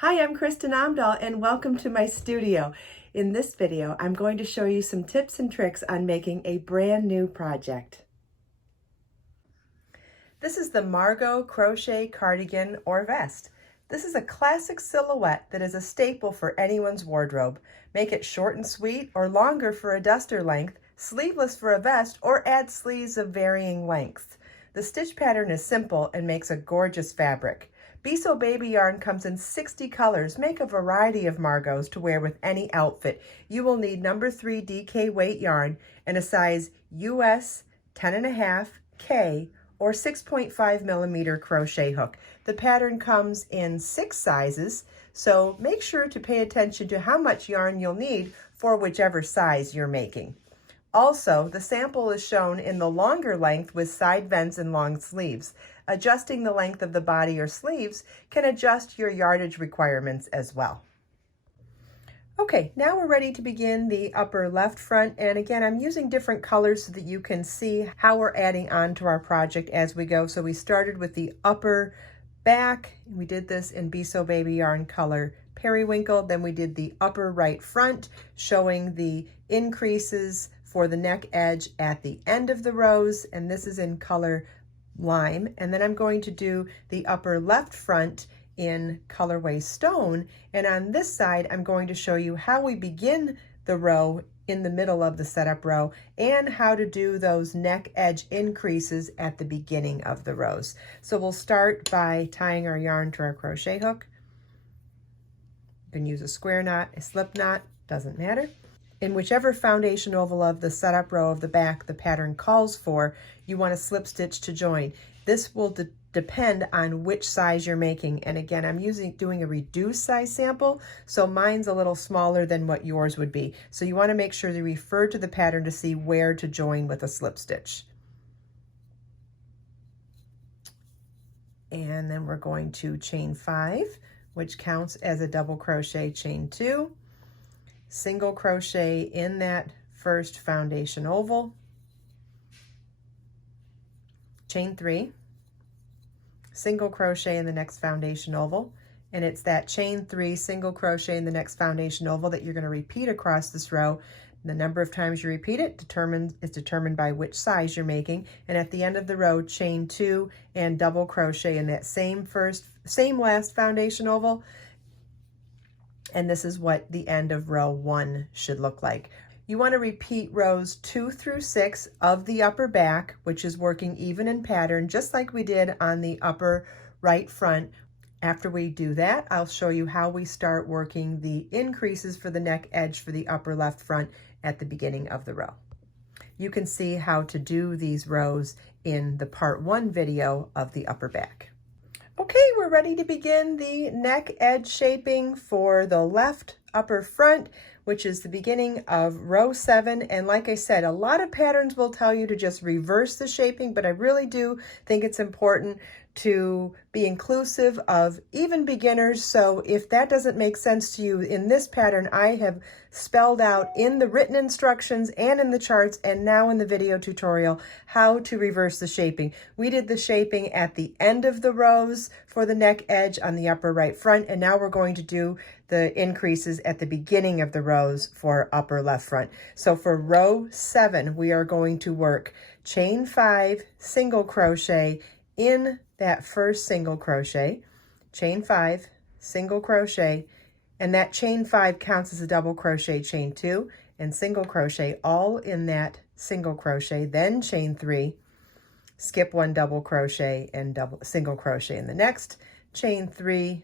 Hi, I'm Kristin Omdahl and welcome to my studio. In this video, I'm going to show you some tips and tricks on making a brand new project. This is the Margot crochet cardigan or vest. This is a classic silhouette that is a staple for anyone's wardrobe. Make it short and sweet or longer for a duster length, sleeveless for a vest, or add sleeves of varying lengths. The stitch pattern is simple and makes a gorgeous fabric. Be-So baby yarn comes in 60 colors. Make a variety of Margot's to wear with any outfit. You will need number 3 DK weight yarn and a size US 10.5 K or 6.5 millimeter crochet hook. The pattern comes in 6 sizes, so make sure to pay attention to how much yarn you'll need for whichever size you're making. Also, the sample is shown in the longer length with side vents and long sleeves. Adjusting the length of the body or sleeves can adjust your yardage requirements as well. Okay, now we're ready to begin the upper left front, and again I'm using different colors so that you can see how we're adding on to our project as we go. So we started with the upper back. We did this in Be-So baby yarn color periwinkle. Then we did the upper right front, showing the increases for the neck edge at the end of the rows, and this is in color lime. And then I'm going to do the upper left front in colorway stone, and on this side I'm going to show you how we begin the row in the middle of the setup row and how to do those neck edge increases at the beginning of the rows. So we'll start by tying our yarn to our crochet hook. You can use a square knot, a slip knot, doesn't matter. In whichever foundation oval of the setup row of the back the pattern calls for, you want to slip stitch to join. This will depend on which size you're making. And again, I'm doing a reduced size sample, so mine's a little smaller than what yours would be. So you want to make sure to refer to the pattern to see where to join with a slip stitch. And then we're going to chain 5, which counts as a double crochet, chain 2. Single crochet in that first foundation oval, chain 3, single crochet in the next foundation oval, and it's that chain 3 single crochet in the next foundation oval that you're going to repeat across this row. The number of times you repeat it is determined by which size you're making, and at the end of the row chain 2 and double crochet in that same last foundation oval. And this is what the end of row 1 should look like. You want to repeat rows 2 through 6 of the upper back, which is working even in pattern, just like we did on the upper right front. After we do that, I'll show you how we start working the increases for the neck edge for the upper left front at the beginning of the row. You can see how to do these rows in the part 1 video of the upper back. Okay, we're ready to begin the neck edge shaping for the left upper front, which is the beginning of row 7. And like I said, a lot of patterns will tell you to just reverse the shaping, but I really do think it's important to be inclusive of even beginners. So if that doesn't make sense to you in this pattern, I have spelled out in the written instructions and in the charts and now in the video tutorial how to reverse the shaping. We did the shaping at the end of the rows for the neck edge on the upper right front, and now we're going to do the increases at the beginning of the rows for upper left front. So for row 7, we are going to work chain 5 single crochet in that first single crochet, chain 5 single crochet, and that chain 5 counts as a double crochet, chain 2 and single crochet all in that single crochet, then chain 3, skip 1 double crochet and single crochet in the next, chain 3,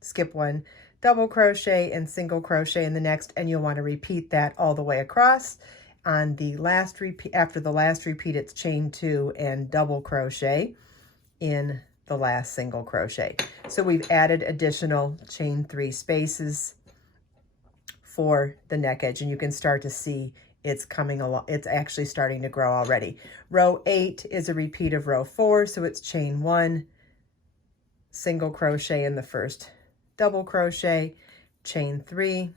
skip 1 double crochet and single crochet in the next, and you'll want to repeat that all the way across. On the last repeat, after the last repeat, it's chain 2 and double crochet in the last single crochet. So we've added additional chain 3 spaces for the neck edge, and you can start to see it's coming along. It's actually starting to grow already. Row 8 is a repeat of row 4, so it's chain 1, single crochet in the first double crochet, chain 3,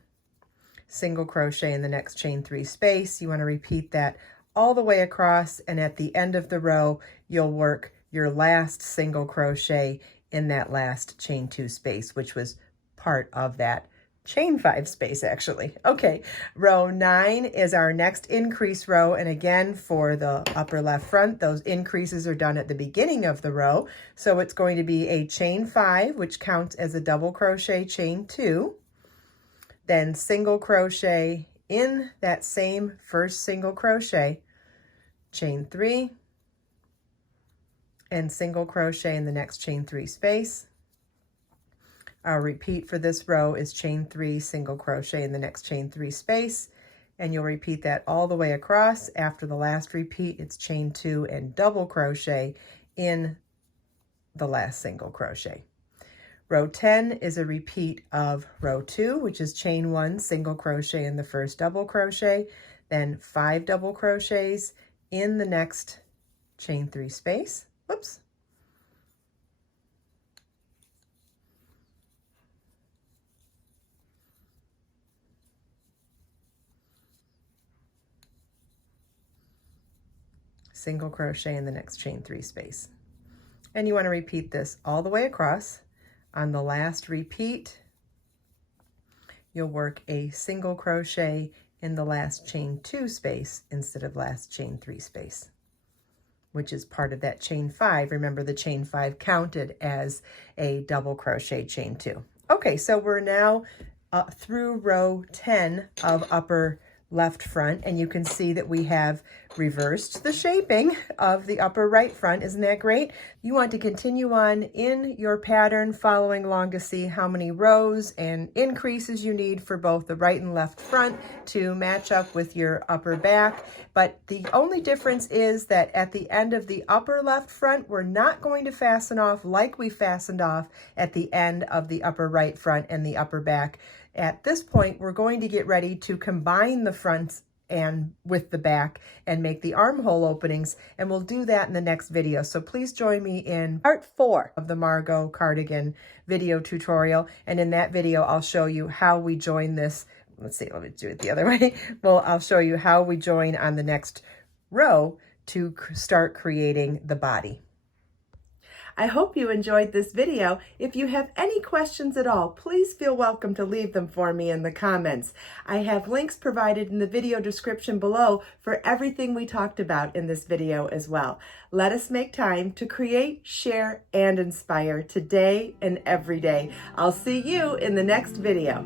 single crochet in the next chain 3 space. You want to repeat that all the way across, and at the end of the row you'll work your last single crochet in that last chain 2 space, which was part of that chain 5 space actually. Okay, row 9 is our next increase row, and again for the upper left front, those increases are done at the beginning of the row. So it's going to be a chain 5, which counts as a double crochet chain 2, then single crochet in that same first single crochet, chain 3, and single crochet in the next chain 3 space. Our repeat for this row is chain 3, single crochet in the next chain 3 space, and you'll repeat that all the way across. After the last repeat, it's chain 2 and double crochet in the last single crochet. Row 10 is a repeat of row 2, which is chain 1, single crochet in the first double crochet, then 5 double crochets in the next chain 3 space. Whoops. Single crochet in the next chain 3 space. And you want to repeat this all the way across. On the last repeat, you'll work a single crochet in the last chain 2 space instead of last chain 3 space, which is part of that chain 5. Remember, the chain 5 counted as a double crochet chain 2. Okay, so we're now through row 10 of upper left front, and you can see that we have reversed the shaping of the upper right front. Isn't that great? You want to continue on in your pattern following along to see how many rows and increases you need for both the right and left front to match up with your upper back. But the only difference is that at the end of the upper left front, we're not going to fasten off like we fastened off at the end of the upper right front and the upper back. At this point, we're going to get ready to combine the fronts and with the back and make the armhole openings, and we'll do that in the next video. So please join me in part 4 of the Margot cardigan video tutorial, and in that video I'll show you how we join this. Let's see, let me do it the other way. Well, I'll show you how we join on the next row to start creating the body. I hope you enjoyed this video. If you have any questions at all, please feel welcome to leave them for me in the comments. I have links provided in the video description below for everything we talked about in this video as well. Let us make time to create, share, and inspire today and every day. I'll see you in the next video.